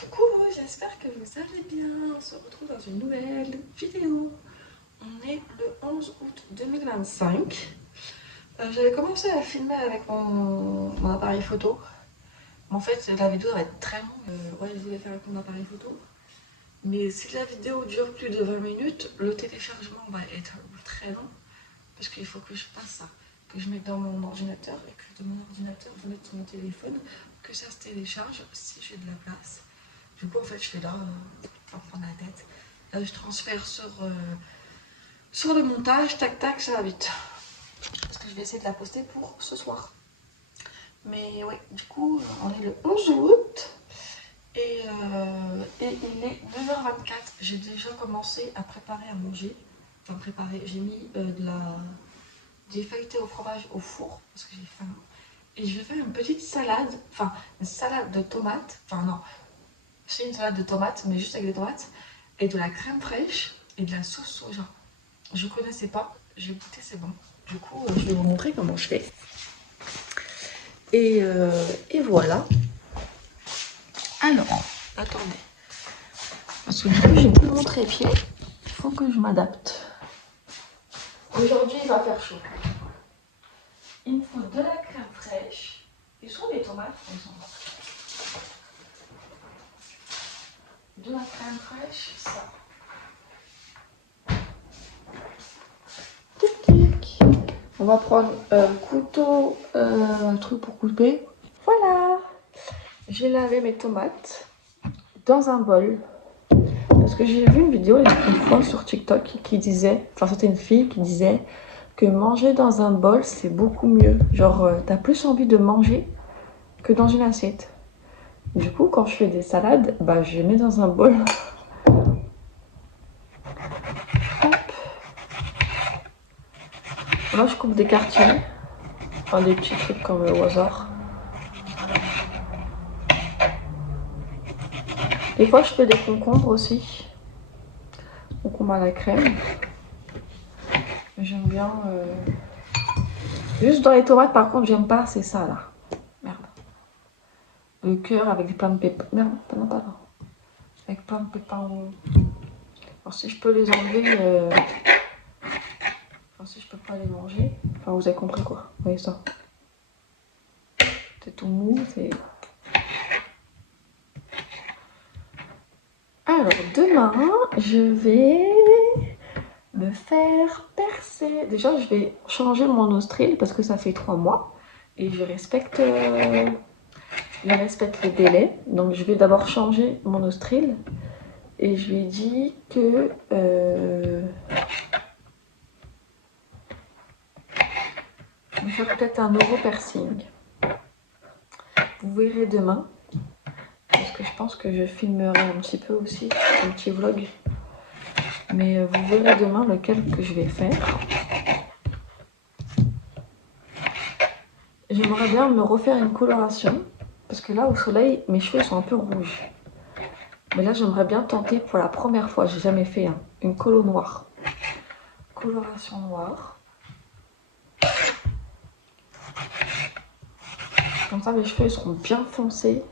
Coucou, j'espère que vous allez bien. On se retrouve dans une nouvelle vidéo. On est le 11 août 2025. J'avais commencé à filmer avec mon appareil photo. En fait, la vidéo va être très longue. Ouais, je voulais faire avec mon appareil photo. Mais si la vidéo dure plus de 20 minutes, le téléchargement va être très long. Parce qu'il faut que je fasse ça. Que je mette dans mon ordinateur et que de mon ordinateur, je mette sur mon téléphone. Que ça se télécharge si j'ai de la place. Du coup, en fait, je fais là, sans prendre la tête. Là, je transfère sur le montage, tac tac, ça va vite. Parce que je vais essayer de la poster pour ce soir. Mais oui, du coup, on est le 11 août et il est 9h24. J'ai déjà commencé à préparer à manger. Enfin, préparer, j'ai mis j'ai feuilleté au fromage au four parce que j'ai faim. Et je vais faire une petite salade, enfin, une salade de tomates. Enfin, non, c'est une salade de tomates, mais juste avec des tomates, et de la crème fraîche et de la sauce soja. Je ne connaissais pas, j'ai goûté, c'est bon. Du coup, je vais vous montrer comment je fais. Et voilà. Alors, attendez. Parce que du coup, j'ai plus mon trépied. Il faut que je m'adapte. Aujourd'hui, il va faire chaud. Il me faut de la crème fraîche. Et soit des tomates, par exemple. De la crème fraîche, ça. Tic tic. On va prendre un couteau, un truc pour couper. Voilà. J'ai lavé mes tomates dans un bol. Parce que j'ai vu une vidéo une fois sur TikTok qui disait, enfin c'était une fille qui disait que manger dans un bol c'est beaucoup mieux. Genre t'as plus envie de manger que dans une assiette. Du coup quand je fais des salades, bah je les mets dans un bol. Hop. Là je coupe des quartiers. Enfin des petits trucs comme au hasard. Des fois je fais des concombres aussi. Concombre à la crème. J'aime bien. Juste dans les tomates, par contre, j'aime pas, c'est ça là. Merde. Le cœur avec plein de pépins. Merde, non, pas non. Avec plein de pépins. Alors, si je peux les enlever. Enfin, si je peux pas les manger. Enfin, vous avez compris quoi. Vous voyez ça. C'est tout mou, c'est. Alors, demain, je vais me faire percer. Déjà, je vais changer mon nostril parce que ça fait 3 mois. Et je respecte les délais. Donc, je vais d'abord changer mon nostril. Et je lui ai dit que je vais faire peut-être un nouveau piercing. Vous verrez demain. Parce que je pense que je filmerai un petit peu aussi, un petit vlog. Mais vous verrez demain lequel que je vais faire. J'aimerais bien me refaire une coloration. Parce que là, au soleil, mes cheveux sont un peu rouges. Mais là, j'aimerais bien tenter pour la première fois. J'ai jamais fait une colo noire. Coloration noire. Comme ça, mes cheveux seront bien foncés.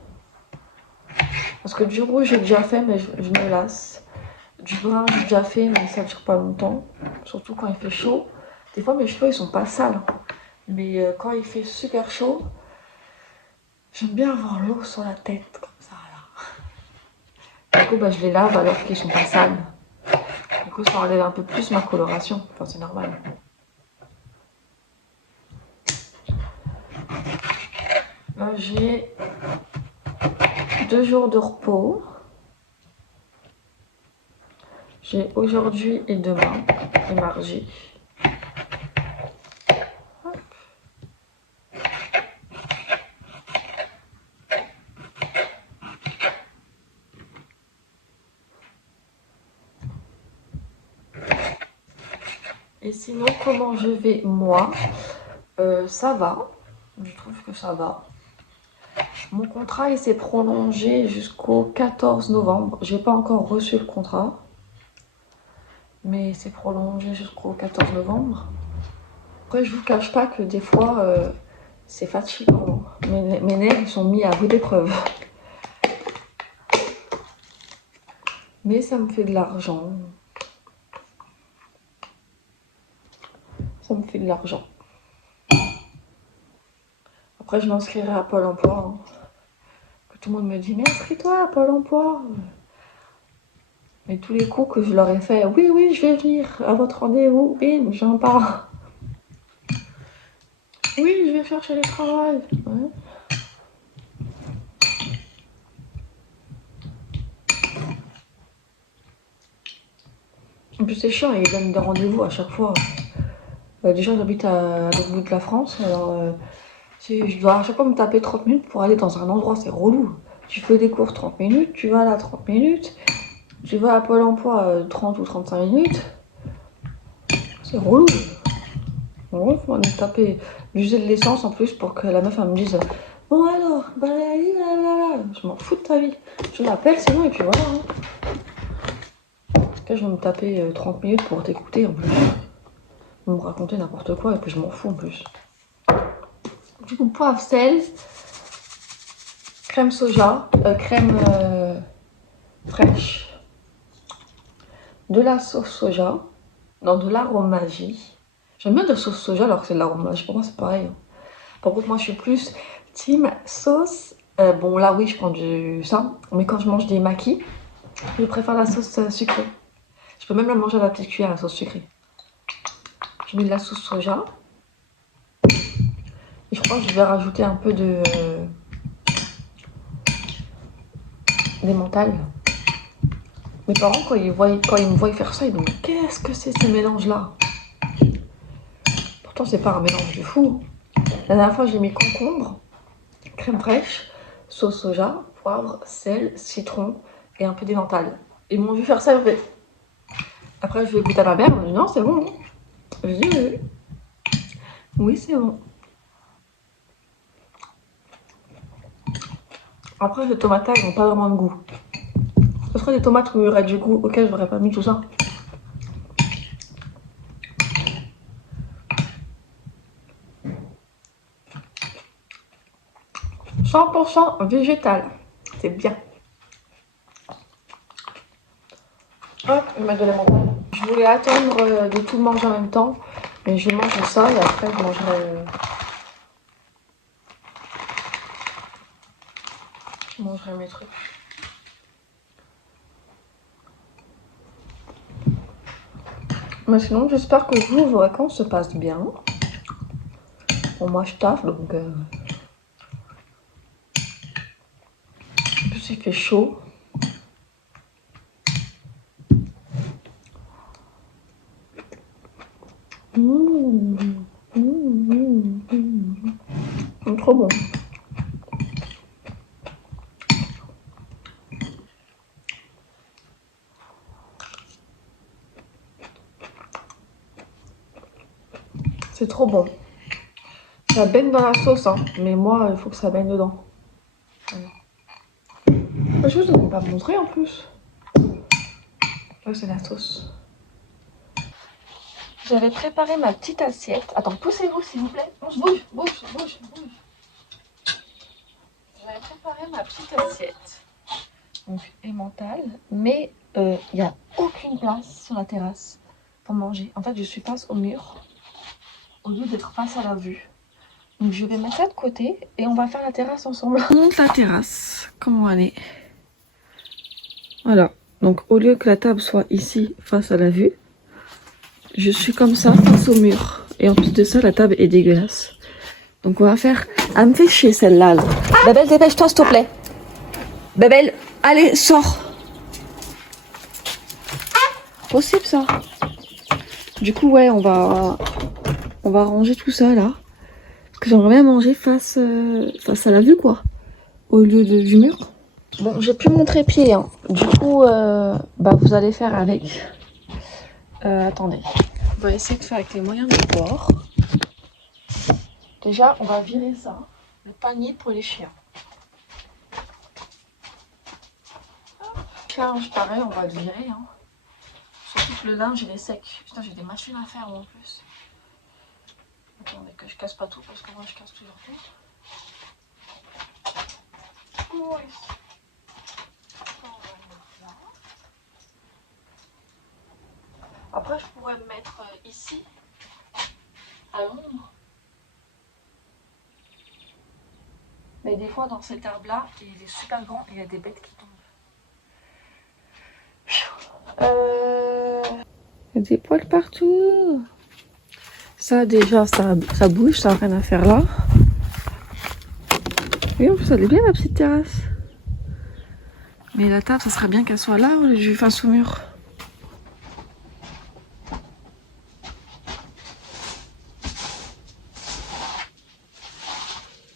Parce que du rouge, j'ai déjà fait, mais je me lasse. Du brun, j'ai déjà fait, mais ça ne dure pas longtemps. Surtout quand il fait chaud. Des fois, mes cheveux, ils sont pas sales. Mais quand il fait super chaud, j'aime bien avoir l'eau sur la tête, comme ça, là. Du coup, bah, je les lave alors qu'ils sont pas sales. Du coup, ça enlève un peu plus ma coloration. Enfin, c'est normal. Là, j'ai 2 jours de repos. J'ai aujourd'hui et demain, et mardi. Hop. Et sinon, comment je vais moi ça va. Je trouve que ça va. Mon contrat, il s'est prolongé jusqu'au 14 novembre. J'ai pas encore reçu le contrat. Mais c'est prolongé jusqu'au 14 novembre. Après, je vous cache pas que des fois, c'est fatigant. Mes nerfs ils sont mis à rude épreuve. Mais ça me fait de l'argent. Ça me fait de l'argent. Après, je m'inscrirai à Pôle emploi. Hein. Que tout le monde me dit, mais inscris-toi à Pôle emploi. Mais tous les coups que je leur ai fait, oui, oui, je vais venir à votre rendez-vous. Bim, j'en pars. Oui, je vais chercher le travail. Ouais. En plus, c'est chiant, ils donnent des rendez-vous à chaque fois. Déjà, j'habite à l'autre bout de la France, alors je dois à chaque fois me taper 30 minutes pour aller dans un endroit, c'est relou. Tu fais des courses 30 minutes, tu vas là 30 minutes, tu vas à Pôle emploi 30 ou 35 minutes. C'est relou. Bon, faut me taper, l'user de l'essence en plus pour que la meuf elle me dise bon alors, bah là, je m'en fous de ta vie. Je l'appelle, c'est bon, et puis voilà. Hein. Là, je vais me taper 30 minutes pour t'écouter en plus. Me raconter n'importe quoi et puis je m'en fous en plus. Du coup, poivre, sel, crème soja, crème fraîche, de la sauce soja, non, de l'aromagie. J'aime bien dire sauce soja alors que c'est de l'aromagie. Pour moi, c'est pareil. Par contre, moi, je suis plus team sauce. Bon, là, oui, je prends du ça. Mais quand je mange des maquis, je préfère la sauce sucrée. Je peux même la manger à la petite cuillère, la sauce sucrée. Je mets de la sauce soja. Et je crois que je vais rajouter un peu de d'emmental. Mes parents, quand ils me voient faire ça, ils me disent qu'est-ce que c'est ce mélange-là? Pourtant, c'est pas un mélange de fou. La dernière fois, j'ai mis concombre, crème fraîche, sauce soja, poivre, sel, citron et un peu d'emmental. Ils m'ont vu faire ça, en fait. Après, je vais goûter à ma mère, elle m'a dit non, c'est bon. Je dis oui. Oui, c'est bon. Après, les tomates, elles n'ont pas vraiment de goût. Ce serait des tomates où il y aurait du goût. Ok, je n'aurais pas mis tout ça. « 100% végétal. C'est bien. Hop, je vais mettre de l'emmental. Je voulais attendre de tout manger en même temps. Mais je vais manger ça et après, je mangerai mes trucs. Mais sinon, j'espère que vous, vos vacances se passent bien. Bon, moi, je taffe, donc... En plus, il fait chaud. Trop bon. C'est trop bon. Ça baigne dans la sauce, hein. Mais moi, il faut que ça baigne dedans. Voilà. Je ne vais pas me montrer en plus. Là, c'est la sauce. J'avais préparé ma petite assiette. Attends, poussez-vous s'il vous plaît. Bouge. J'avais préparé ma petite assiette. Donc, emmental. Mais il n'y a aucune place sur la terrasse pour manger. En fait, je suis face au mur au lieu d'être face à la vue. Donc, je vais mettre ça de côté et on va faire la terrasse ensemble. On monte la terrasse. Comment elle est? Voilà. Donc, au lieu que la table soit ici face à la vue, je suis comme ça face au mur. Et en plus de ça, la table est dégueulasse. Donc, on va faire... Elle me fait chier celle-là. Là. Babel, dépêche-toi, s'il te plaît. Babel, allez, sors. Possible, ça. Du coup, ouais, on va ranger tout ça, là. Parce que j'aimerais bien manger face à la vue, quoi. Au lieu du mur. Bon, j'ai plus mon trépied, hein. Du coup, vous allez faire avec. Attendez. On va essayer de faire avec les moyens du bord. Déjà, on va virer ça. Le panier pour les chiens. Linge, pareil, on va le virer. Hein. Surtout que le linge, il est sec. Putain, j'ai des machines à faire en plus. Attendez que je casse pas tout parce que moi, je casse toujours tout. Oui. Après, je pourrais me mettre ici, à l'ombre. Mais des fois, dans cet arbre-là, il est super grand et il y a des bêtes qui tombent. Il y a des poils partout. Ça, déjà, ça bouge, ça n'a rien à faire là. Et en plus, elle est bien la petite terrasse. Mais la table, ça serait bien qu'elle soit là ou je lui fasse au mur.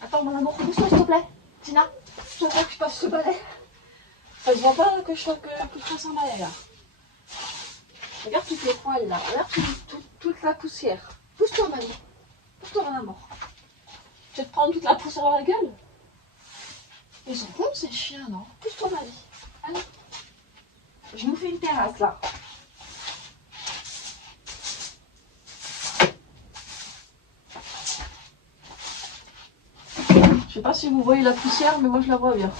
Attends, mon amour, pousse-toi s'il te plaît. Tina, je veux pas que je passe ce balai. Ça se voit pas que je fasse un balai là. Regarde toutes les poils là, regarde toute la poussière. Pousse-toi, maman. Pousse-toi, mon amour. Tu vas te prendre toute la poussière dans la gueule. Ils sont cons ces chiens, non? Pousse-toi, ma vie. Allez. Je nous fais une terrasse là. Je sais pas si vous voyez la poussière, mais moi je la vois bien.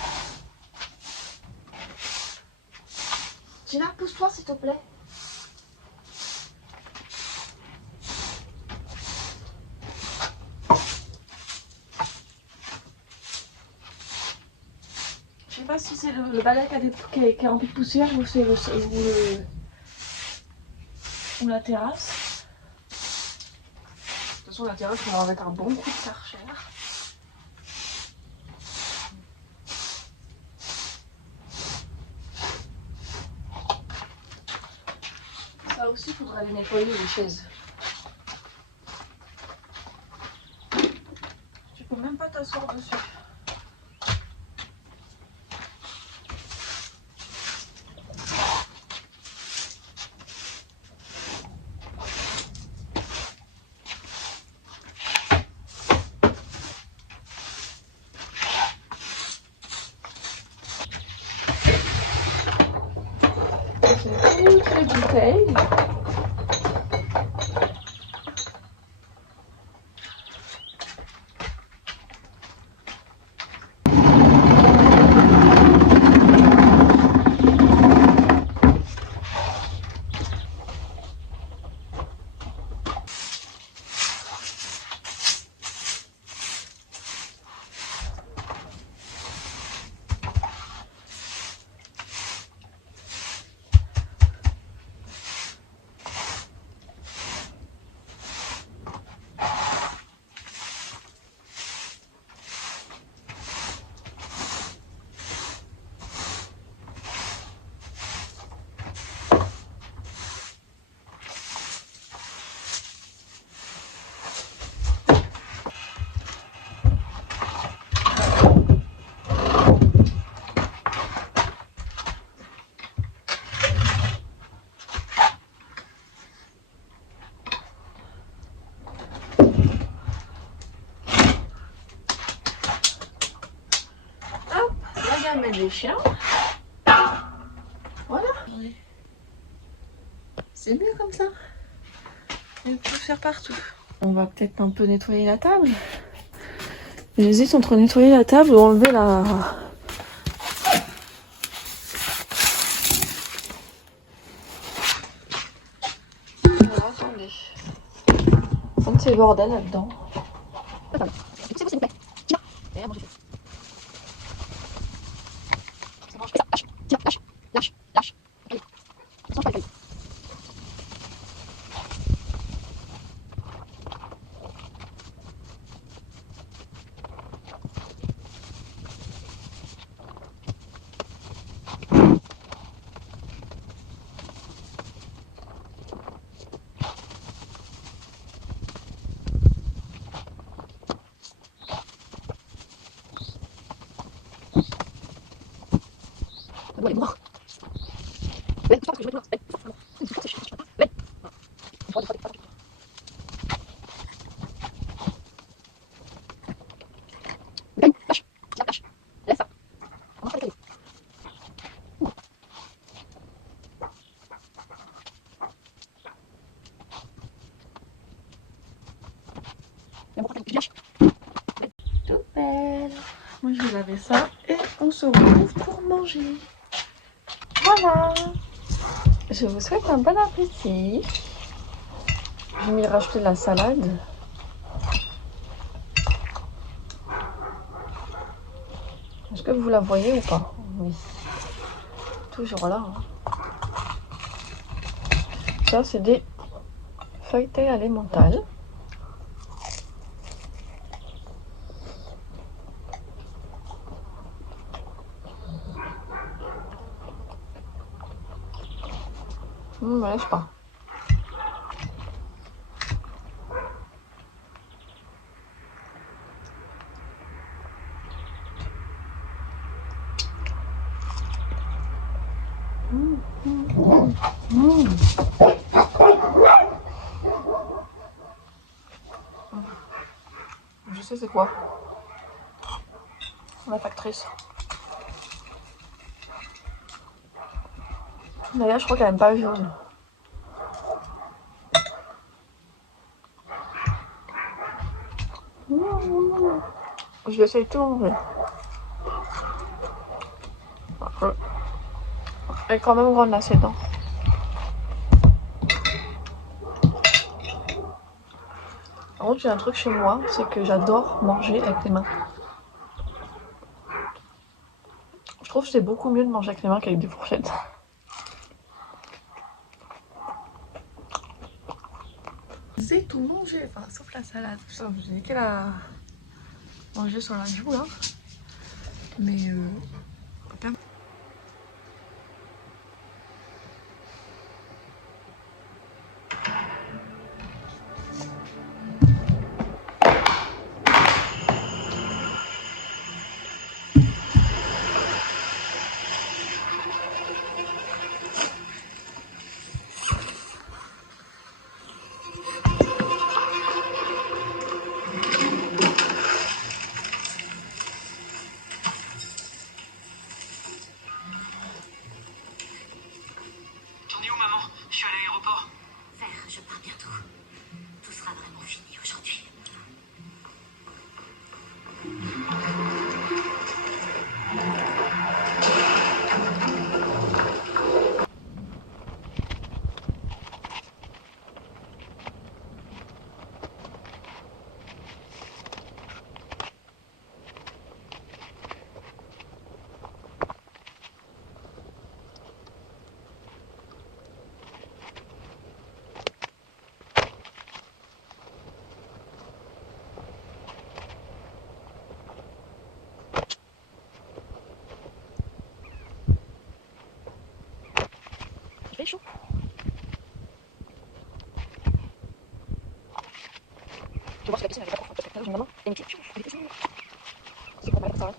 Gina, pousse-toi s'il te plaît. Je sais pas si c'est le balai qui est rempli de poussière ou c'est ou la terrasse. De toute façon, la terrasse, on va mettre un bon coup de karcher. Ça aussi, il faudrait les nettoyer les chaises. Tu peux même pas t'asseoir dessus. C'est toutes les bouteilles. Mettre les chiens. Voilà. C'est mieux comme ça. Il peut faire partout. On va peut-être un peu nettoyer la table. J'hésite entre nettoyer la table ou enlever la... Alors, attendez. Comme c'est le bordel là-dedans. Attends. C'est s'il vous plaît. Tina. Et bon, j'ai fait. Lâche, Tina, lâche, lâche, lâche. Allez. Sans pas le allez, bon. Ouais, tout ça parce que je vais te voir. Lâche, lâche. Laisse ça. On va pas les Tout belle. Moi je vais laver ça et on se retrouve pour manger. Voilà. Je vous souhaite un bon appétit. J'ai mis rajouter de la salade. Est-ce que vous la voyez ou pas? Oui. Toujours là. Hein. Ça, c'est des feuilletés à l'emmental. Me lâche pas. Je sais c'est quoi. La factrice. D'ailleurs, je crois qu'elle aime pas le jaune. Je l'essaye tout manger. Elle est quand même grande l'assiette. Hein. En gros, j'ai un truc chez moi, c'est que j'adore manger avec les mains. Je trouve que c'est beaucoup mieux de manger avec les mains qu'avec des fourchettes. J'ai tout mangé, enfin, sauf la salade. J'ai qu'elle a mangé sur la joue là. Mais il fait chaud. Tu vois, si la piscine elle est pas profonde, parce que j'ai une maman et une petite. C'est pas mal ça. Hein.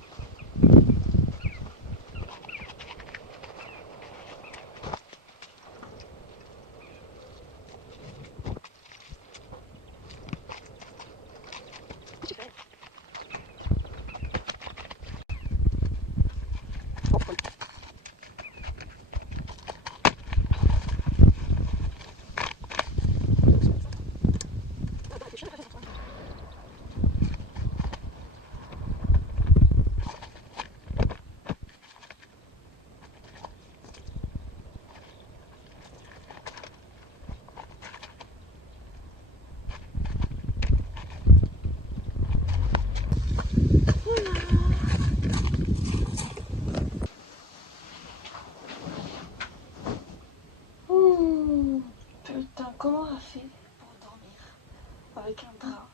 Putain, comment on a fait pour dormir avec un drap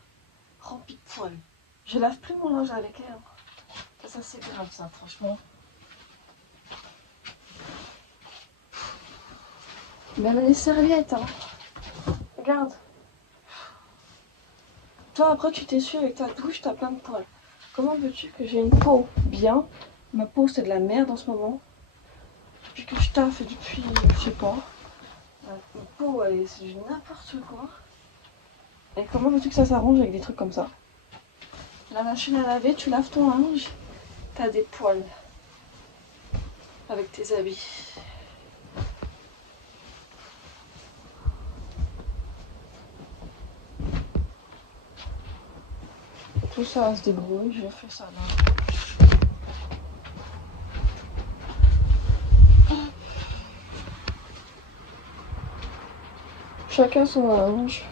rempli de poils? Je lave plus mon linge avec elle. Ça c'est grave ça, franchement. Même les serviettes, hein. Regarde. Toi après tu t'essuies avec ta douche, t'as plein de poils. Comment veux-tu que j'ai une peau bien? Ma peau c'est de la merde en ce moment. Depuis que je taffe et depuis, je sais pas. Ma peau c'est du n'importe quoi. Et comment veux-tu que ça s'arrange avec des trucs comme ça? La machine à laver, tu laves ton linge, t'as des poils avec tes habits. Tout ça se débrouille, je fais ça là. Chacun son linge.